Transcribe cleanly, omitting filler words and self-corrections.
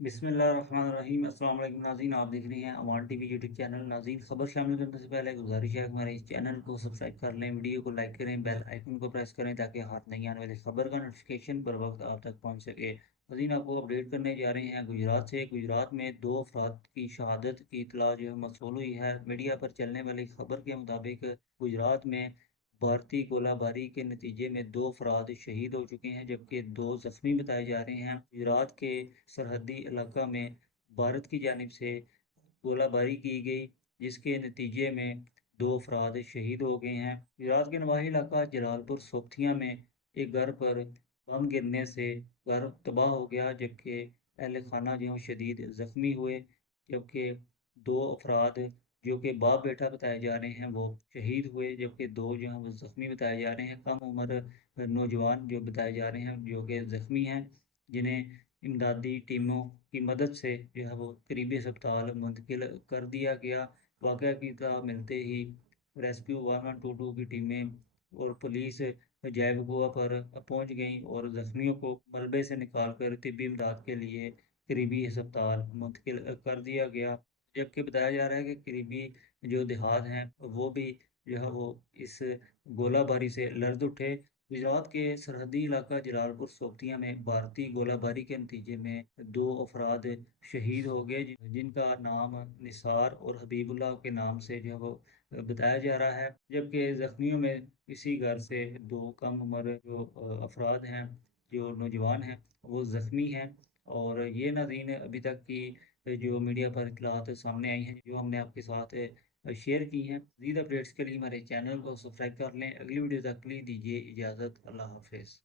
बिस्मिल्लाहिर्रहमानिर्रहीम। अस्सलाम वालेकुम नाज़रीन, आप देख रहे हैं अवान टीवी यूट्यूब चैनल। नाज़रीन, खबर शामिल करने से पहले गुजारिश है कि हमारे इस चैनल को सब्सक्राइब कर लें, वीडियो को लाइक करें, बेल आइकन को प्रेस करें ताकि हाथ नहीं आने वाली खबर का नोटिफिकेशन बर वक्त आप तक पहुंच सके। नाज़रीन, आपको अपडेट करने जा रहे हैं गुजरात से। गुजरात में दो अफराद की शहादत की इतला जो है मौसूल हुई है। मीडिया पर चलने वाली खबर के मुताबिक गुजरात में भारतीय गोलाबारी के नतीजे में दो अफराद शहीद हो चुके हैं, जबकि दो जख्मी बताए जा रहे हैं। गुजरात के सरहदी इलाका में भारत की जानिब से गोलाबारी की गई, जिसके नतीजे में दो अफराद शहीद हो गए हैं। गुजरात के नवाही इलाका जलालपुर सोबथिया में एक घर पर बम गिरने से घर तबाह हो गया, जबकि अहल खाना जो हैं शदीद ज़ख्मी हुए। जबकि दो अफराद जो कि बाप बेटा बताए जा रहे हैं वो शहीद हुए, जबकि दो जो हैं वो ज़ख्मी बताए जा रहे हैं। कम उम्र नौजवान जो बताए जा रहे हैं जो कि ज़ख्मी हैं, जिन्हें इमदादी टीमों की मदद से जो है वो करीबी अस्पताल मुंतकिल कर दिया गया। वाक़या की इत्तला मिलते ही रेस्क्यू 1122 की टीमें और पुलिस जय बगुआ पर पहुंच गई और ज़ख्मियों को मलबे से निकाल कर तिब्बी इमदाद के लिए करीबी अस्पताल मुंतकिल कर दिया गया। जबकि बताया जा रहा है कि करीबी जो देहात हैं वो भी जो है वो इस गोलाबारी से लर्ज़ उठे। गुजरात के सरहदी इलाका जलालपुर सोबतिया में भारतीय गोलाबारी के नतीजे में दो अफराद शहीद हो गए, जिनका नाम निसार और हबीबुल्लाह के नाम से जो है वो बताया जा रहा है। जबकि जख्मियों में इसी घर से दो कम उम्र जो अफराद हैं, जो नौजवान हैं, वो ज़ख्मी हैं। और ये नाज़रीन अभी तक की जो मीडिया पर इतलात सामने आई हैं, जो हमने आपके साथ शेयर की हैं। मज़ीद अपडेट्स के लिए हमारे चैनल को सब्सक्राइब कर लें। अगली वीडियो तक के लिए दीजिए इजाज़त। अल्लाह हाफ़िज़।